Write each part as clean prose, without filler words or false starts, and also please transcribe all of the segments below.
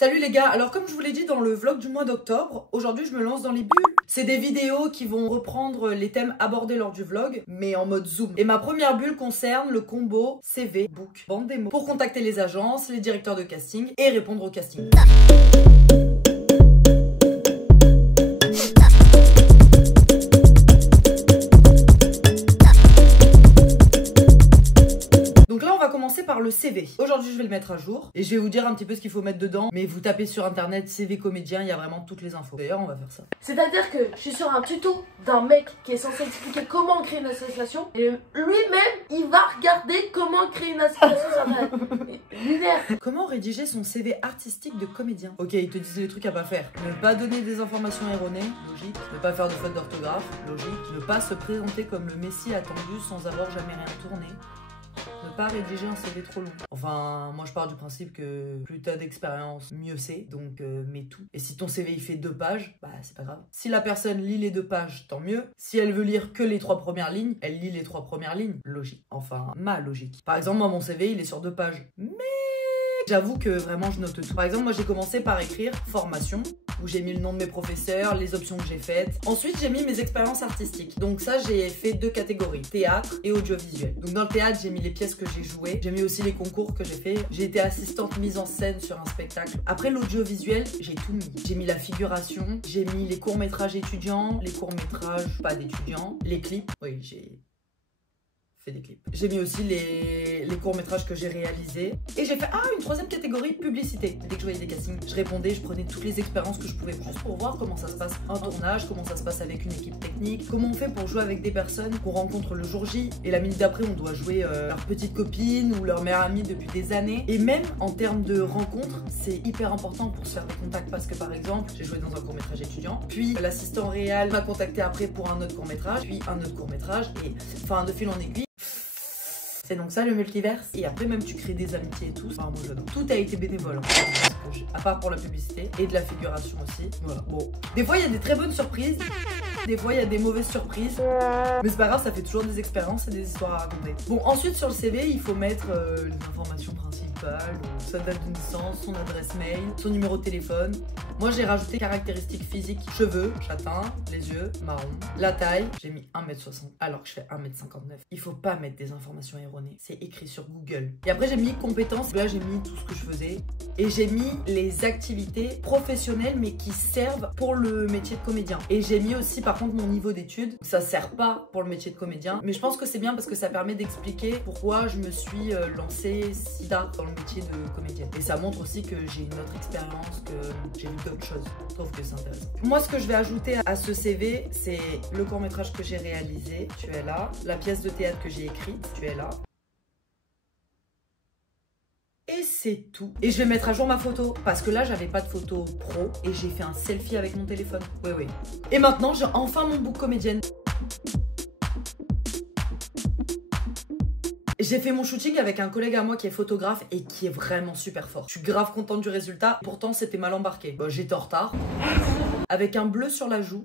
Salut les gars, alors comme je vous l'ai dit dans le vlog du mois d'octobre, aujourd'hui je me lance dans les bulles. C'est des vidéos qui vont reprendre les thèmes abordés lors du vlog, mais en mode zoom. Et ma première bulle concerne le combo CV, book, bande démo, pour contacter les agences, les directeurs de casting et répondre au casting. Par le CV. Aujourd'hui, je vais le mettre à jour et je vais vous dire un petit peu ce qu'il faut mettre dedans. Mais vous tapez sur internet CV comédien, il y a vraiment toutes les infos. D'ailleurs, on va faire ça. C'est-à-dire que je suis sur un tuto d'un mec qui est censé expliquer comment créer une association et lui-même, il va regarder comment créer une association sur internet. Lunaire. Comment rédiger son CV artistique de comédien? Ok, ils te disent les trucs à pas faire. Ne pas donner des informations erronées, logique. Ne pas faire de faute d'orthographe, logique. Ne pas se présenter comme le messie attendu sans avoir jamais rien tourné. Ne pas rédiger un CV trop long. Enfin, moi je pars du principe que plus t'as d'expérience, mieux c'est. Donc mets tout. Et si ton CV il fait 2 pages, bah c'est pas grave. Si la personne lit les 2 pages, tant mieux. Si elle veut lire que les 3 premières lignes, elle lit les 3 premières lignes. Logique. Enfin, ma logique. Par exemple, moi mon CV il est sur 2 pages. Mais j'avoue que vraiment je note tout. Par exemple, moi j'ai commencé par écrire formation, où j'ai mis le nom de mes professeurs, les options que j'ai faites. Ensuite, j'ai mis mes expériences artistiques. Donc ça, j'ai fait 2 catégories, théâtre et audiovisuel. Donc dans le théâtre, j'ai mis les pièces que j'ai jouées. J'ai mis aussi les concours que j'ai fait. J'ai été assistante mise en scène sur un spectacle. Après l'audiovisuel, j'ai tout mis. J'ai mis la figuration, j'ai mis les courts-métrages étudiants, les courts-métrages pas d'étudiants, les clips. Oui, j'ai des clips. J'ai mis aussi les courts-métrages que j'ai réalisés. Et j'ai fait une 3e catégorie, publicité. Dès que je voyais des castings, je répondais, je prenais toutes les expériences que je pouvais juste pour voir comment ça se passe un tournage, comment ça se passe avec une équipe technique, comment on fait pour jouer avec des personnes qu'on rencontre le jour J et la minute d'après on doit jouer leur petite copine ou leur meilleure amie depuis des années. Et même en termes de rencontres, c'est hyper important pour se faire des contacts parce que par exemple, j'ai joué dans un court-métrage étudiant, puis l'assistant réel m'a contacté après pour un autre court-métrage, puis un autre court-métrage et enfin de fil en aiguille. C'est donc ça le multiverse. Et après même tu crées des amitiés et tout. Enfin moi j'adore. Tout a été bénévole en fait, à part pour la publicité et de la figuration aussi. Voilà. Bon. Des fois il y a des très bonnes surprises. Des fois il y a des mauvaises surprises. Mais c'est pas grave, ça fait toujours des expériences et des histoires à raconter. Bon, ensuite sur le CV, il faut mettre les informations principales, sa date de naissance, son adresse mail, son numéro de téléphone. Moi j'ai rajouté caractéristiques physiques, cheveux, châtain, les yeux, marron. La taille, j'ai mis 1m60 alors que je fais 1m59. Il faut pas mettre des informations erronées, c'est écrit sur Google. Et après j'ai mis compétences, là j'ai mis tout ce que je faisais. Et j'ai mis les activités professionnelles mais qui servent pour le métier de comédien. Et j'ai mis aussi par contre mon niveau d'études, ça sert pas pour le métier de comédien. Mais je pense que c'est bien parce que ça permet d'expliquer pourquoi je me suis lancée si tard dans le métier de comédienne. Et ça montre aussi que j'ai une autre expérience, que j'ai vu d'autres choses. Je trouve que c'est intéressant. Moi ce que je vais ajouter à ce CV, c'est le court-métrage que j'ai réalisé, tu es là. La pièce de théâtre que j'ai écrite, tu es là. Et c'est tout. Et je vais mettre à jour ma photo parce que là j'avais pas de photo pro et j'ai fait un selfie avec mon téléphone. Oui. Et maintenant j'ai enfin mon book comédienne. J'ai fait mon shooting avec un collègue à moi qui est photographe et qui est vraiment super fort. Je suis grave contente du résultat. Pourtant c'était mal embarqué. Bon, j'étais en retard. Avec un bleu sur la joue.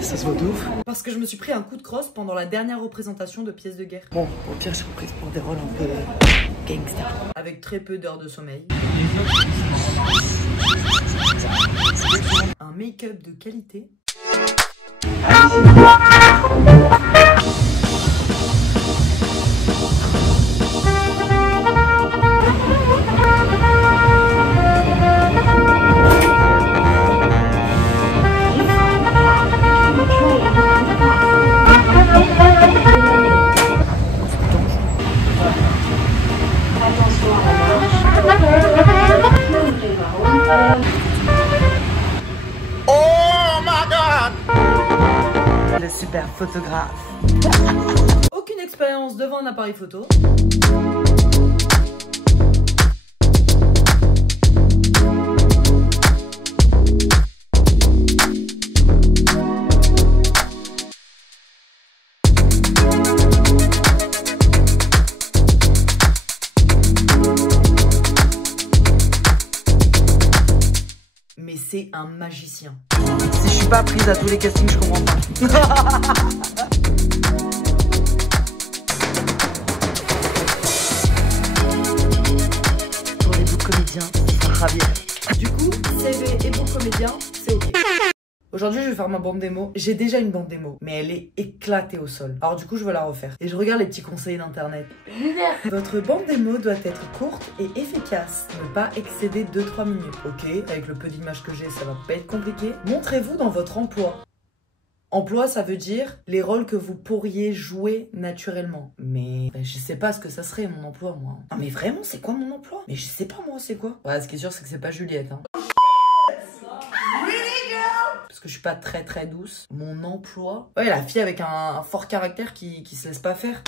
Ça se voit de ouf. Parce que je me suis pris un coup de crosse pendant la dernière représentation de pièces de guerre. Bon, au pire, je suis prise pour des rôles un peu gangster. Avec très peu d'heures de sommeil. Un make-up de qualité. Oh my god! Le super photographe. Aucune expérience devant un appareil photo. Mais c'est un magicien. Si je suis pas prise à tous les castings, je comprends pas. Pour les bouts comédiens, ça sera bien. Du CV et bon comédien, c'est ok. Aujourd'hui, je vais faire ma bande démo. J'ai déjà une bande démo, mais elle est éclatée au sol. Alors du coup, je vais la refaire. Et je regarde les petits conseils d'internet. Votre bande démo doit être courte et efficace. Ne pas excéder 2-3 minutes. Ok, avec le peu d'images que j'ai, ça va pas être compliqué. Montrez-vous dans votre emploi. Emploi, ça veut dire les rôles que vous pourriez jouer naturellement. Mais je sais pas ce que ça serait, mon emploi, moi. Non mais vraiment, c'est quoi mon emploi? Mais je sais pas, moi, c'est quoi? Ouais, ce qui est sûr, c'est que c'est pas Juliette, hein. Parce que je suis pas très douce. Mon emploi... Ouais, la fille avec un fort caractère qui se laisse pas faire.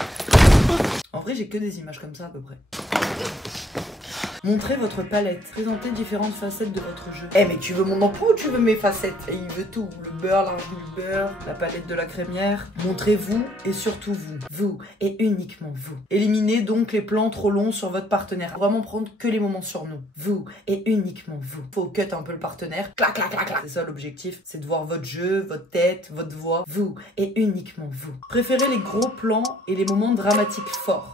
En vrai, j'ai que des images comme ça, à peu près. Montrez votre palette. Présentez différentes facettes de votre jeu. Eh mais tu veux mon emploi ou tu veux mes facettes? Et il veut tout. Le beurre, l'argent du beurre, la palette de la crémière. Montrez-vous et surtout vous. Vous et uniquement vous. Éliminez donc les plans trop longs sur votre partenaire. Vraiment prendre que les moments sur nous. Vous et uniquement vous. Faut cut un peu le partenaire. Clac, clac, clac, clac. C'est ça l'objectif. C'est de voir votre jeu, votre tête, votre voix. Vous et uniquement vous. Préférez les gros plans et les moments dramatiques forts.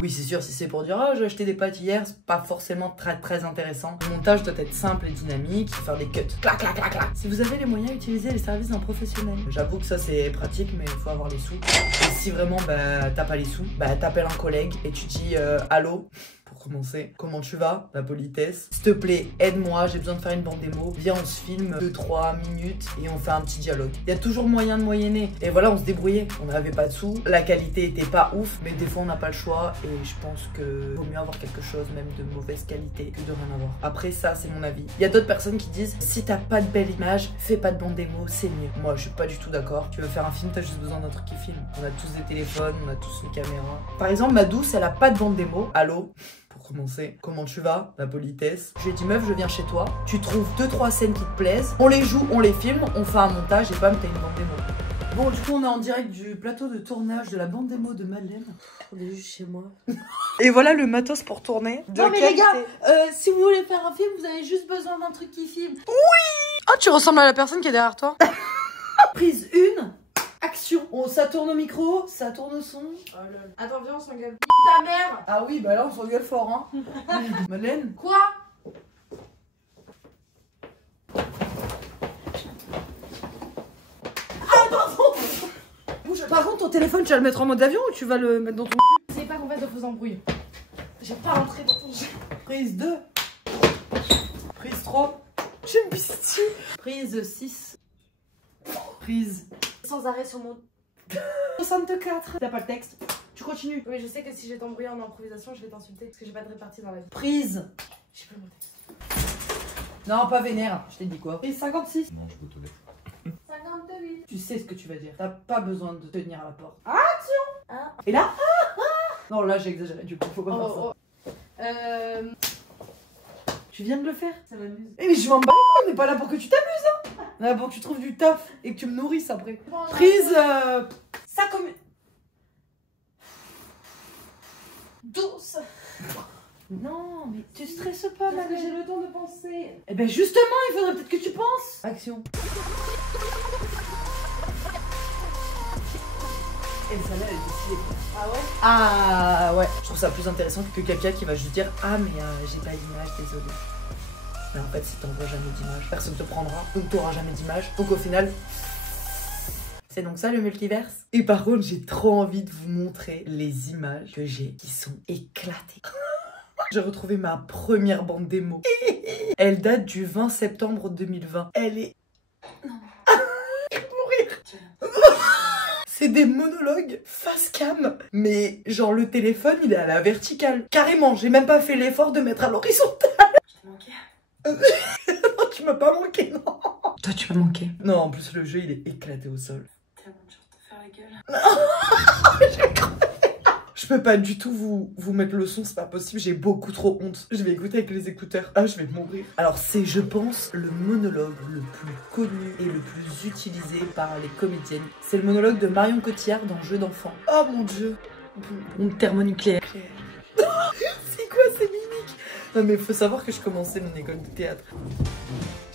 Oui, c'est sûr, si c'est pour dire « Ah, j'ai acheté des pâtes hier », c'est pas forcément très intéressant. Le montage doit être simple et dynamique, faire des cuts. Clac, clac, clac, clac. Si vous avez les moyens, utilisez les services d'un professionnel. J'avoue que ça, c'est pratique, mais il faut avoir les sous. Et si vraiment, t'as pas les sous, t'appelles un collègue et tu dis « Allô ?» Pour commencer, comment tu vas? La politesse. S'il te plaît, aide-moi, j'ai besoin de faire une bande démo. Viens, on se filme 2-3 minutes et on fait un petit dialogue. Il y a toujours moyen de moyenner. Et voilà, on se débrouillait. On n'avait pas de sous. La qualité était pas ouf, mais des fois, on n'a pas le choix. Et je pense que vaut mieux avoir quelque chose, même de mauvaise qualité, que de rien avoir. Après, ça, c'est mon avis. Il y a d'autres personnes qui disent si t'as pas de belle image, fais pas de bande démo, c'est mieux. Moi, je suis pas du tout d'accord. Tu veux faire un film, t'as juste besoin d'un truc qui filme. On a tous des téléphones, on a tous une caméra. Par exemple, ma douce, elle a pas de bande démo. Allô? Pour commencer, comment tu vas? La politesse. Je lui ai dit meuf, je viens chez toi, tu trouves 2-3 scènes qui te plaisent, on les joue, on les filme, on fait un montage et bam, t'as une bande démo. Bon, du coup, on est en direct du plateau de tournage de la bande démo de Madeleine. On est juste chez moi. Et voilà le matos pour tourner. Non mais les gars, si vous voulez faire un film, vous avez juste besoin d'un truc qui filme. Oui! Ah, tu ressembles à la personne qui est derrière toi. Prise 1. Action. Ça tourne au micro, ça tourne au son. Oh lol. Attends, viens, on s'engueule. Ta mère. Ah oui, bah là on s'engueule fort, hein. Madeleine. Quoi? Ah pardon. Par contre, ton téléphone, tu vas le mettre en mode avion ou tu vas le mettre dans ton cul? C'est pas qu'on fasse de faux embrouilles. J'ai pas rentré dans ton jeu. Prise 2. Prise 3. J'ai une pisse dessus. Prise 6. Prise sans arrêt sur mon 64. T'as pas le texte? Tu continues. Oui, je sais que si je vais t'embrouiller en improvisation, je vais t'insulter parce que j'ai pas de répartie dans la vie. Prise. J'ai pas mon texte. Non, pas vénère. Je t'ai dit quoi? Prise 56. Non, je peux te dire. 58. Tu sais ce que tu vas dire. T'as pas besoin de tenir à la porte. Action. Ah. Et là? Non, là j'ai exagéré. Du coup, faut pas faire ça. Tu viens de le faire? Ça m'amuse. Eh mais je m'en bats les couilles, on n'est pas là pour que tu t'amuses, hein. On est là pour que tu trouves du taf et que tu me nourrisses après. Prise ça comme... Douce. Non, mais tu stresses pas, Parce que Madeleine. j'ai le temps de penser. Eh ben justement, il faudrait peut-être que tu penses. Action. Et celle-là, elle est stylée. Ah ouais? Ah ouais. Je trouve ça plus intéressant que quelqu'un qui va juste dire ah mais j'ai pas d'image, désolé. Mais en fait, si t'envoies jamais d'image, personne te prendra, donc t'auras jamais d'image. Donc au final, c'est donc ça le multiverse. Et par contre, j'ai trop envie de vous montrer les images que j'ai qui sont éclatées. J'ai retrouvé ma première bande démo. Elle date du 20 septembre 2020. Elle est... Non. Je vais mourir. C'est des monologues face cam. Mais genre le téléphone, il est à la verticale. Carrément, j'ai même pas fait l'effort de mettre à l'horizontale. Je t'ai manqué. Non, tu m'as pas manqué, non. Toi, tu m'as manqué. Non, en plus, le jeu, il est éclaté au sol. T'as bonne chance de faire la gueule. Je peux pas du tout vous mettre le son, c'est pas possible, j'ai beaucoup trop honte. Je vais écouter avec les écouteurs. Ah, je vais mourir. Alors, c'est, je pense, le monologue le plus connu et le plus utilisé par les comédiennes. C'est le monologue de Marion Cotillard dans Jeux d'enfant. Oh mon dieu. Mon thermonucléaire. C'est quoi ces mimiques? Non mais faut savoir que je commençais mon école de théâtre.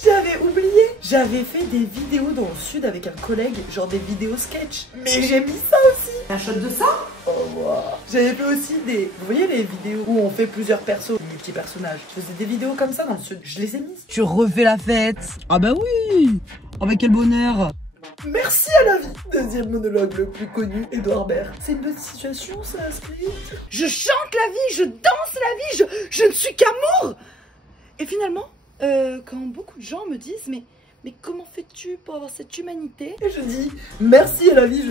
J'avais oublié. J'avais fait des vidéos dans le sud avec un collègue, genre des vidéos sketch. Mais j'ai mis ça aussi. Un shot de ça? Oh, wow. J'avais fait aussi des... Vous voyez les vidéos où on fait plusieurs persos, multi-personnages. Je faisais des vidéos comme ça dans le sud. Je les ai mises. Tu refais la fête. Ah bah oui. Oh bah quel bonheur. Merci à la vie. Deuxième monologue le plus connu, Edouard Baird. C'est une bonne situation, ça, Astrid. Je chante la vie, je danse la vie, je ne suis qu'amour. Et finalement, quand beaucoup de gens me disent mais comment fais-tu pour avoir cette humanité? Et je dis merci à la vie,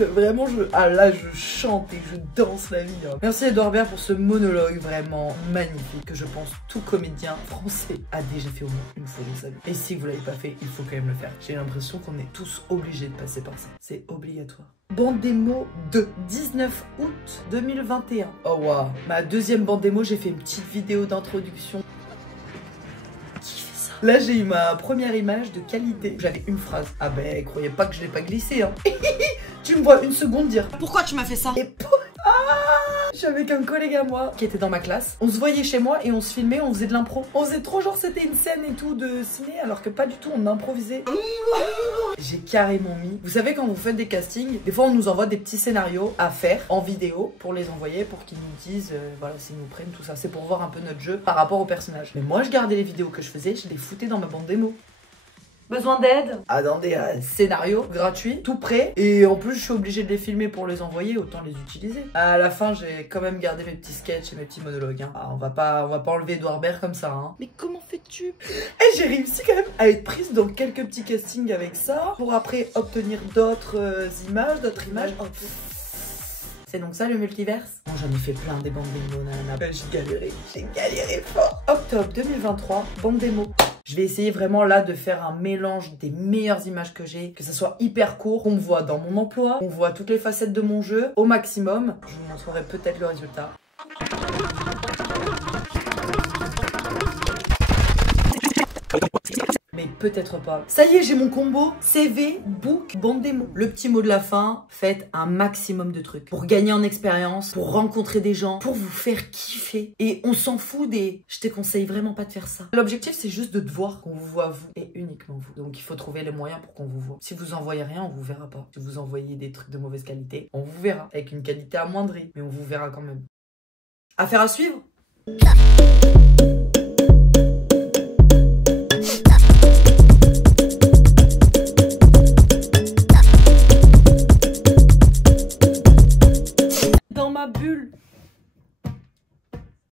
ah là je chante et je danse la vie. Hein. Merci Edouard Baird pour ce monologue vraiment magnifique que je pense tout comédien français a déjà fait au moins une fois dans sa vie. Et si vous l'avez pas fait, il faut quand même le faire. J'ai l'impression qu'on est tous obligés de passer par ça. C'est obligatoire. Bande démo de 19 août 2021. Oh waouh. Ma deuxième bande démo, j'ai fait une petite vidéo d'introduction. Là, j'ai eu ma première image de qualité. J'avais une phrase. Ah ben, croyez pas que je l'ai pas glissé, hein. Tu me vois une seconde dire Pourquoi tu m'as fait ça? Et je suis avec un collègue à moi qui était dans ma classe. On se voyait chez moi et on se filmait, on faisait de l'impro. On faisait trop genre c'était une scène et tout de ciné alors que pas du tout, on improvisait. J'ai carrément mis. Vous savez quand vous faites des castings, des fois on nous envoie des petits scénarios à faire en vidéo pour les envoyer pour qu'ils nous disent voilà s'ils nous prennent tout ça. C'est pour voir un peu notre jeu par rapport au personnage. Mais moi je gardais les vidéos que je faisais, je les foutais dans ma bande démo. Besoin d'aide? Attendez, scénario gratuit, tout prêt. Et en plus, je suis obligée de les filmer pour les envoyer, autant les utiliser. À la fin, j'ai quand même gardé mes petits sketchs et mes petits monologues. Hein. Ah, on va pas enlever Edouard Baird comme ça. Hein. Mais comment fais-tu? Et j'ai réussi quand même à être prise dans quelques petits castings avec ça, pour après obtenir d'autres images, Oh. C'est donc ça le multiverse? Bon, j'en ai fait plein des bandes démo, nanana. J'ai galéré fort. Octobre 2023, bande démo. Je vais essayer vraiment là de faire un mélange des meilleures images que j'ai, que ça soit hyper court, qu'on me voit dans mon emploi, qu'on voit toutes les facettes de mon jeu au maximum. Je vous montrerai peut-être le résultat. Mais peut-être pas. Ça y est, j'ai mon combo CV, book, bande démo. Le petit mot de la fin, faites un maximum de trucs. Pour gagner en expérience, pour rencontrer des gens, pour vous faire kiffer. Et on s'en fout des... Je te conseille vraiment pas de faire ça. L'objectif, c'est juste de te voir, qu'on vous voit vous et uniquement vous. Donc il faut trouver les moyens pour qu'on vous voit. Si vous envoyez rien, on vous verra pas. Si vous envoyez des trucs de mauvaise qualité, on vous verra. Avec une qualité amoindrie, mais on vous verra quand même. Affaire à suivre.